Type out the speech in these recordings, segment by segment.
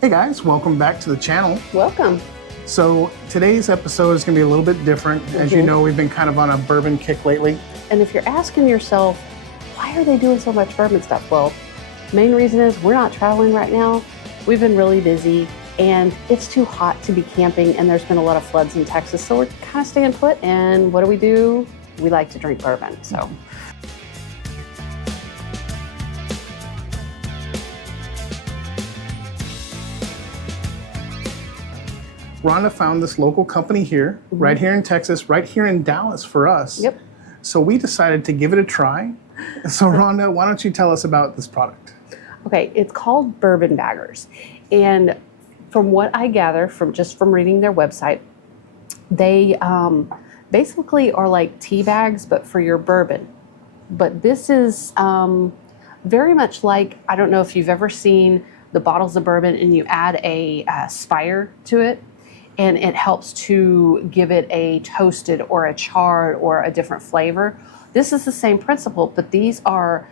Hey guys, welcome back to the channel. Welcome. So today's episode is going to be a little bit different. As you know, we've been kind of on a bourbon kick lately. And if you're asking yourself, why are they doing so much bourbon stuff? Well, main reason is we're not traveling right now. We've been really busy and it's too hot to be camping, and there's been a lot of floods in Texas. So we're kind of staying put, and what do? We like to drink bourbon, so. Rhonda found this local company here, right here in Texas, right here in Dallas for us. Yep. So we decided to give it a try. So Rhonda, why don't you tell us about this product? Okay, it's called Bourbon Baggers. And from what I gather from reading their website, they basically are like tea bags, but for your bourbon. But this is very much like, I don't know if you've ever seen the bottles of bourbon and you add a spire to it, and it helps to give it a toasted or a charred or a different flavor. This is the same principle, but these are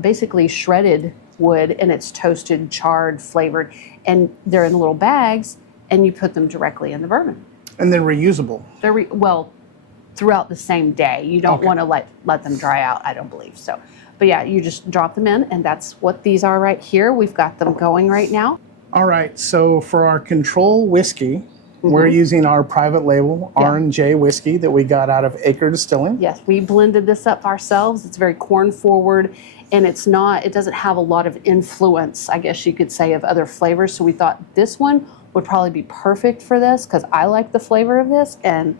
basically shredded wood, and it's toasted, charred, flavored, and they're in little bags, and you put them directly in the bourbon. And they're reusable. They're well throughout the same day. You don't want to let them dry out, I don't believe so. But yeah, you just drop them in, and that's what these are right here. We've got them going right now. All right, so for our control whiskey, we're using our private label R&J whiskey that we got out of Acre Distilling. Yes, we blended this up ourselves. It's very corn forward, and it doesn't have a lot of influence, I guess you could say, of other flavors. So we thought this one would probably be perfect for this because I like the flavor of this, and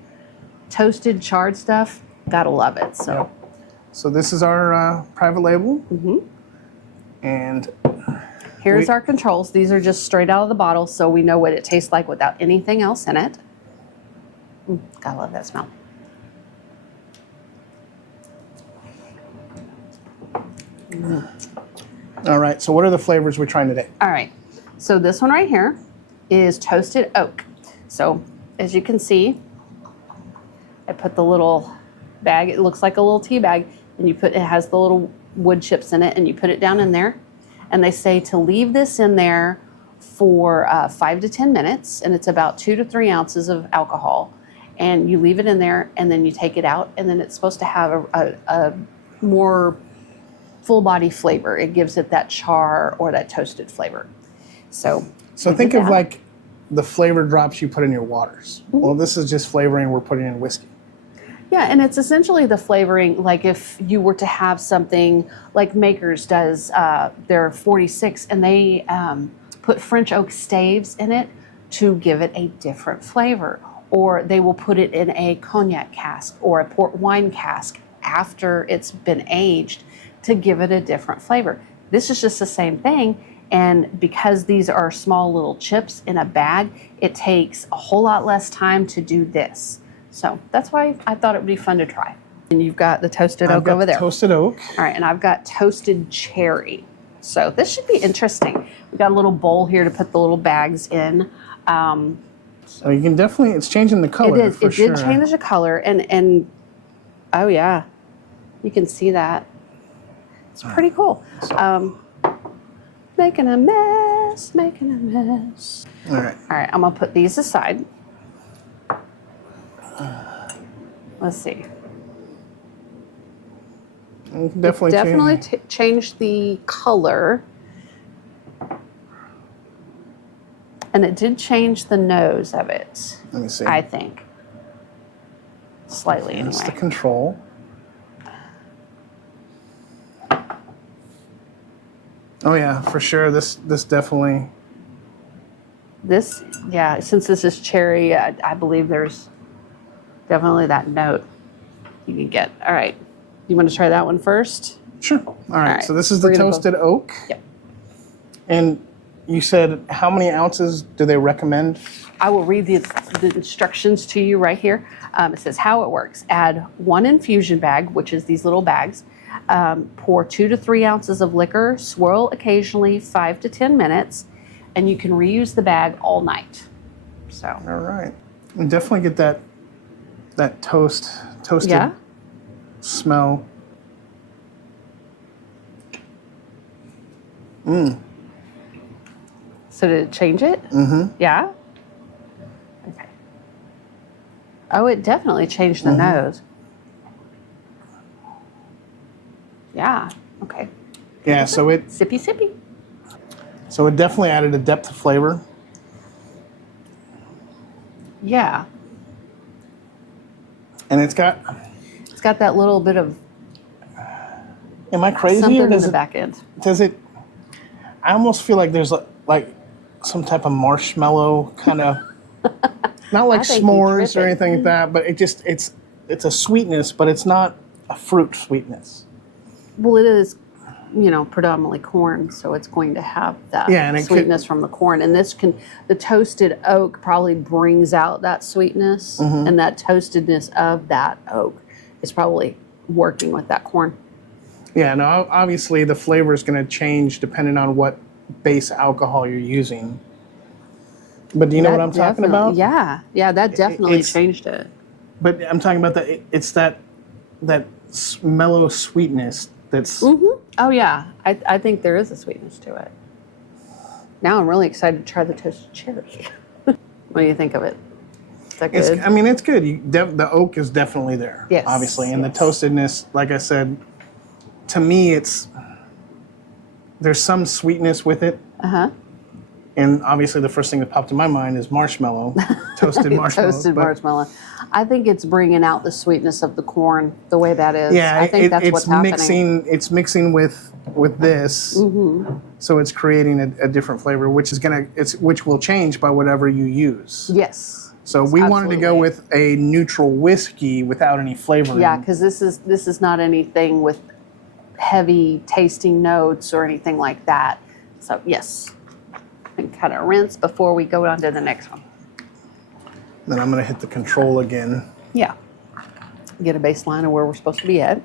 toasted, charred stuff, gotta love it. So, So this is our private label. And here's our controls. These are just straight out of the bottle, so we know what it tastes like without anything else in it. Gotta love that smell. All right, so what are the flavors we're trying today? All right, so this one right here is toasted oak. So as you can see, I put the little bag, it looks like a little tea bag, and it has the little wood chips in it, and you put it down in there. And they say to leave this in there for 5 to 10 minutes, and it's about 2 to 3 ounces of alcohol. And you leave it in there, and then you take it out, and then it's supposed to have a more full body flavor. It gives it that char or that toasted flavor. So think of like the flavor drops you put in your waters. Well, this is just flavoring we're putting in whiskey. Yeah, and it's essentially the flavoring, like if you were to have something like Makers does, their 46, and they put French oak staves in it to give it a different flavor. Or they will put it in a cognac cask or a port wine cask after it's been aged to give it a different flavor. This is just the same thing, and because these are small little chips in a bag, it takes a whole lot less time to do this. So that's why I thought it would be fun to try. And you've got the toasted oak over there. Toasted oak. All right, and I've got toasted cherry. So this should be interesting. We've got a little bowl here to put the little bags in. So you can definitely, it's changing the color. It is. For it sure. did change the color, and oh yeah, you can see that. It's pretty cool. Making a mess, making a mess. All right. All right, I'm gonna put these aside. Let's see. Definitely changed the color, and it did change the nose of it. Let me see. I think slightly That's anyway. the control. Oh yeah, for sure. This definitely. This, yeah, since this is cherry, I believe there's definitely that note you can get. All right. You want to try that one first? Sure. All right. So this is the We're gonna toasted oak. Yep. And you said how many ounces do they recommend? I will read the instructions to you right here. It says how it works. Add 1 infusion bag, which is these little bags. Pour 2 to 3 ounces of liquor. Swirl occasionally 5 to 10 minutes. And you can reuse the bag all night. So. All right. And definitely get that toasted smell. So did it change it? Mm-hmm. Yeah? Okay. Oh, it definitely changed the nose. Yeah. Okay. Yeah, so it Sippy. definitely added a depth of flavor. Yeah. And it's got, that little bit of am I crazy something or in does the it, back end. I almost feel like there's like some type of marshmallow kind of, not like I think you s'mores or tripping. anything like that, but it's a sweetness, but it's not a fruit sweetness. Well, it is, predominantly corn, so it's going to have that Yeah, and it sweetness from the corn. And the toasted oak probably brings out that sweetness, and that toastedness of that oak is probably working with that corn. Yeah, no, obviously the flavor is going to change depending on what base alcohol you're using. But do you know what I'm talking about? Yeah, that definitely It's- changed it. But I'm talking about it's that mellow sweetness that's. Oh yeah, I think there is a sweetness to it. Now I'm really excited to try the toasted cherry. What do you think of it? Is that good? It's good. The oak is definitely there. Yes, Obviously, and yes. the toastedness, like I said, to me, there's some sweetness with it. And obviously, the first thing that popped in my mind is marshmallow, toasted marshmallow. Toasted marshmallow. I think it's bringing out the sweetness of the corn the way that is. Yeah, I think that's it's what's happening. It's mixing with this, so it's creating a different flavor, which will change by whatever you use. Yes. So we wanted to go with a neutral whiskey without any flavoring. Yeah, because this is not anything with heavy tasting notes or anything like that. So yes, and kind of rinse before we go on to the next one. Then I'm going to hit the control again. Yeah. Get a baseline of where we're supposed to be at.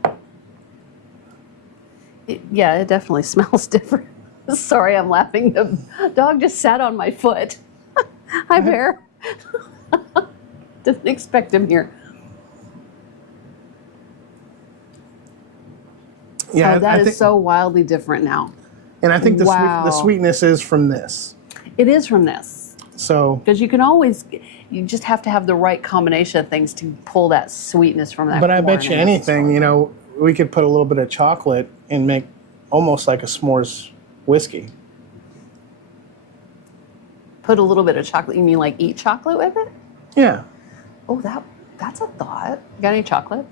It definitely smells different. Sorry, I'm laughing. The dog just sat on my foot. Hi, Bear. Didn't expect him here. Yeah, Oh, that is so wildly different now. And I think the Wow. sweetness is from this. It is from this. So Because you just have to have the right combination of things to pull that sweetness from that. but I bet corn you and anything, we could put a little bit of chocolate and make almost like a s'mores whiskey. Put a little bit of chocolate. You mean like eat chocolate with it? Yeah. Oh, that's a thought. Got any chocolate?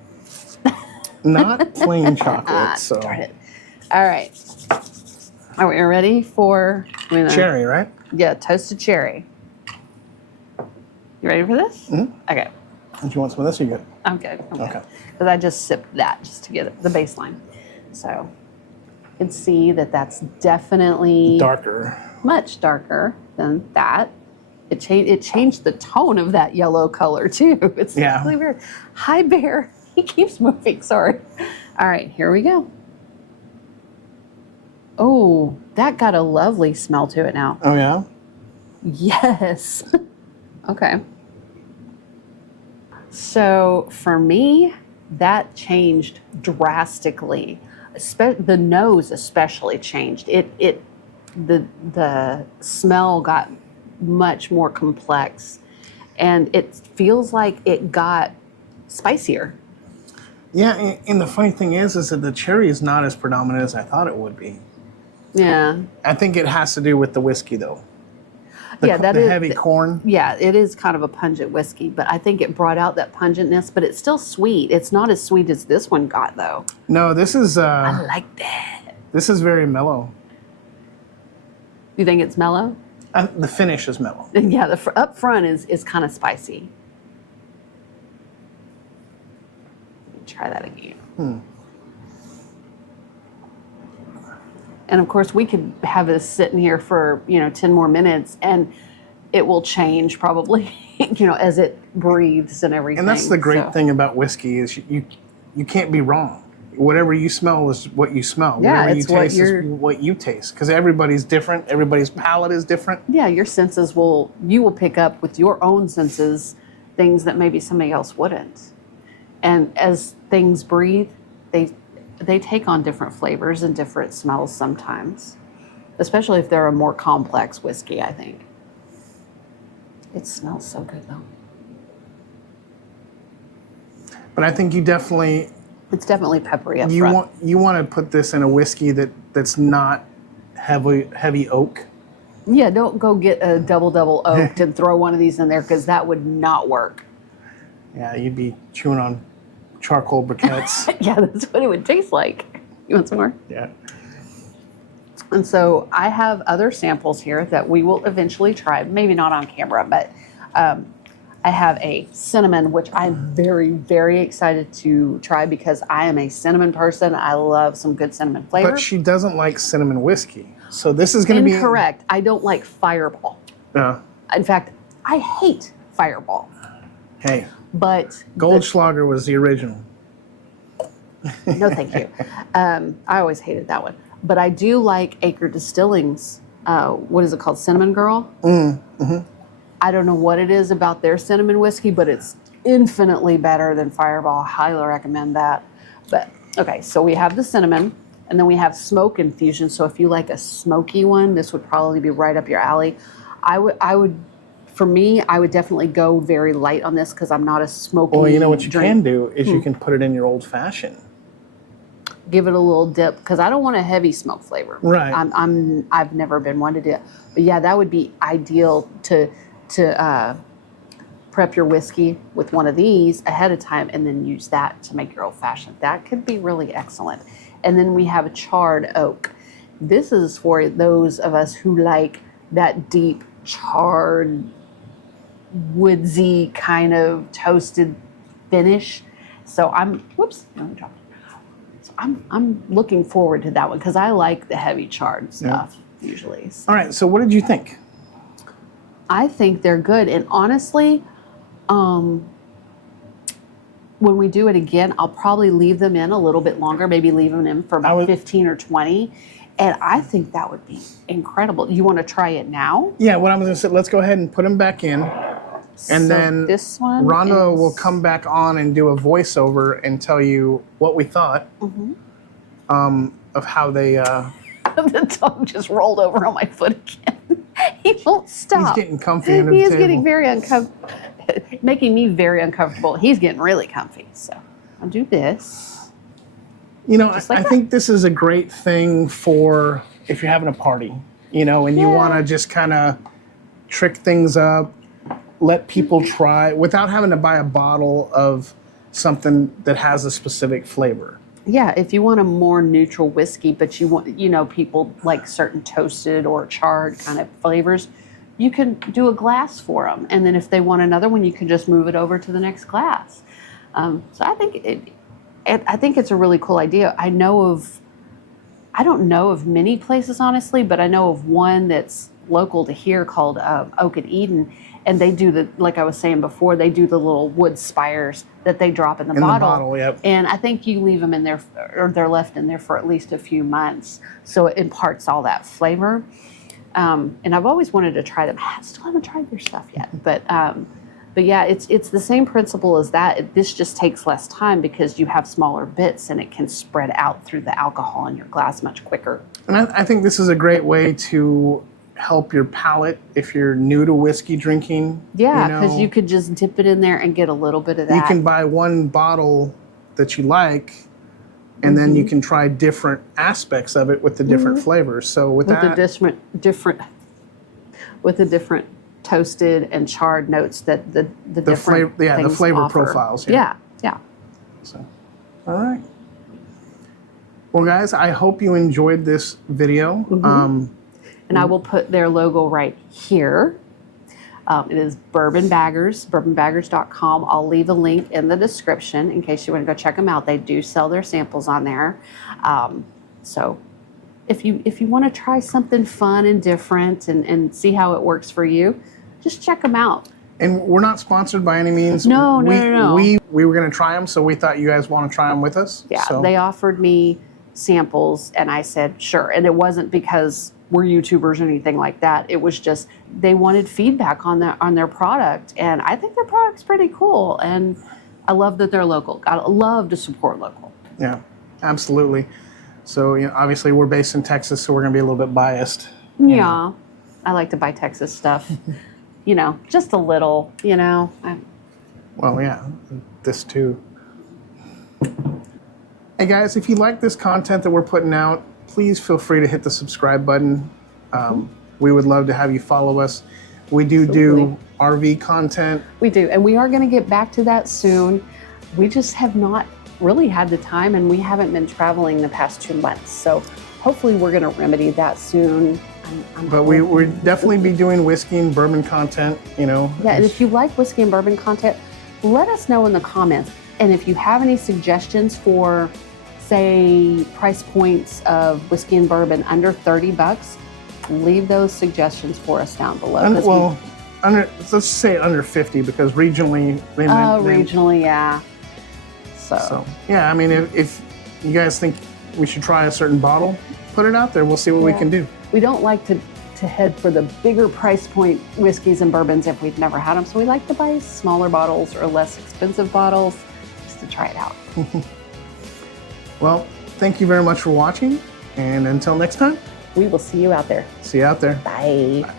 Not plain chocolate. So Darn it. All right. Are we ready for cherry, right? Yeah, toasted cherry. You ready for this? Mm-hmm. Okay. Do you want some of this or you good? I'm good. Okay. Because I just sipped that just to get the baseline. So you can see that that's definitely Darker. much darker than that. It changed the tone of that yellow color too. It's really weird. Hi, Bear. He keeps moving. Sorry. All right, here we go. Oh, that got a lovely smell to it now. Oh, yeah? Yes. Okay. So for me, that changed drastically. The nose especially changed. The smell got much more complex, and it feels like it got spicier. Yeah, and the funny thing is that the cherry is not as predominant as I thought it would be. Yeah. I think it has to do with the whiskey, though. The heavy corn. Yeah, it is kind of a pungent whiskey, but I think it brought out that pungentness, but it's still sweet. It's not as sweet as this one got, though. No, this is. I like that. This is very mellow. You think it's mellow? The finish is mellow. Yeah, up front is kind of spicy. Try that again. And of course, we could have this sitting here for 10 more minutes, and it will change probably, as it breathes and everything. And that's the great thing about whiskey is you can't be wrong. Whatever you smell is what you smell. Yeah, Whatever you it's what taste is what you taste. Because everybody's different. Everybody's palate is different. Yeah, your senses you will pick up with your own senses things that maybe somebody else wouldn't. And as things breathe, they take on different flavors and different smells sometimes. especially if they're a more complex whiskey, I think. It smells so good though. But I think It's definitely peppery up front. you want to put this in a whiskey that's not heavy oak. Yeah, don't go get a double oaked and throw one of these in there because that would not work. Yeah, you'd be chewing on charcoal briquettes. Yeah, that's what it would taste like. You want some more? Yeah. And so I have other samples here that we will eventually try, maybe not on camera, but I have a cinnamon, which I'm very, very excited to try because I am a cinnamon person. I love some good cinnamon flavor. But she doesn't like cinnamon whiskey. So this is going to be... Incorrect. I don't like Fireball. No. In fact, I hate Fireball. Hey, But Goldschlager was the original. no, thank you. I always hated that one. But I do like Acre Distilling's, what is it called? Cinnamon Girl? Mm-hmm. I don't know what it is about their cinnamon whiskey, but it's infinitely better than Fireball. I highly recommend that. But okay, so we have the cinnamon, and then we have smoke infusion. So if you like a smoky one, this would probably be right up your alley. I would, for me, I would definitely go very light on this because I'm not a smoky. Well, you know what you can do is you can put it in your old fashioned. Give it a little dip because I don't want a heavy smoke flavor. Right. I've never been one to do it. But yeah, that would be ideal to prep your whiskey with one of these ahead of time and then use that to make your old fashioned. That could be really excellent. And then we have a charred oak. This is for those of us who like that deep charred woodsy kind of toasted finish. So I'm looking forward to that one because I like the heavy charred stuff usually. So. All right, so what did you think? I think they're good. And honestly, when we do it again, I'll probably leave them in a little bit longer, maybe leave them in for about 15 or 20. And I think that would be incredible. You want to try it now? Yeah, what I'm going to say, let's go ahead and put them back in. And then this one Rhonda will come back on and do a voiceover and tell you what we thought of how they... The dog just rolled over on my foot again. He won't stop. He's getting comfy under the table. He's getting very uncomfortable, making me very uncomfortable. He's getting really comfy. So I'll do this. You know, I think this is a great thing for if you're having a party, you know, and you want to just kind of trick things up, let people try without having to buy a bottle of something that has a specific flavor. Yeah, if you want a more neutral whiskey, but you want, you know, people like certain toasted or charred kind of flavors, you can do a glass for them. And then if they want another one, you can just move it over to the next glass. So I think it's a really cool idea. I don't know of many places, honestly, but I know of one that's local to here called Oak and Eden. And they do like I was saying before, they do the little wood spires that they drop in the bottle. Yep. And I think you leave them in there, or they're left in there for at least a few months. So it imparts all that flavor. And I've always wanted to try them. I still haven't tried their stuff yet. But yeah, it's the same principle as that. This just takes less time because you have smaller bits and it can spread out through the alcohol in your glass much quicker. And I think this is a great way to help your palate if you're new to whiskey drinking. Yeah, because you could just dip it in there and get a little bit of that. You can buy one bottle that you like, and then you can try different aspects of it with the different flavors. So with the different toasted and charred notes that the different the flavor offer. profiles. Yeah. So, all right. Well, guys, I hope you enjoyed this video. And I will put their logo right here. It is Bourbon Baggers, bourbonbaggers.com. I'll leave a link in the description in case you want to go check them out. They do sell their samples on there. So if you want to try something fun and different and see how it works for you, just check them out. And we're not sponsored by any means. No. We were going to try them, so we thought you guys want to try them with us. Yeah, so. They offered me samples, and I said, sure. And it wasn't because we're YouTubers or anything like that. It was just they wanted feedback on their product, and I think their product's pretty cool. And I love that they're local. I love to support local. Yeah, absolutely. So, obviously we're based in Texas, so we're going to be a little bit biased. Yeah. I like to buy Texas stuff. Just a little, Well, yeah, this too. Hey guys, if you like this content that we're putting out, please feel free to hit the subscribe button. We would love to have you follow us. We do RV content. We do, and we are going to get back to that soon. We just have not really had the time, and we haven't been traveling the past 2 months. So hopefully we're going to remedy that soon. But we'll definitely be doing whiskey and bourbon content, Yeah, and if you like whiskey and bourbon content, let us know in the comments. And if you have any suggestions for, say, price points of whiskey and bourbon under $30, leave those suggestions for us down below. Let's say under 50 because regionally. Regionally, yeah. So yeah, I mean, if you guys think we should try a certain bottle, put it out there. We'll see what we can do. We don't like to head for the bigger price point whiskeys and bourbons if we've never had them. So we like to buy smaller bottles or less expensive bottles just to try it out. Well, thank you very much for watching. And until next time, we will see you out there. See you out there. Bye. Bye.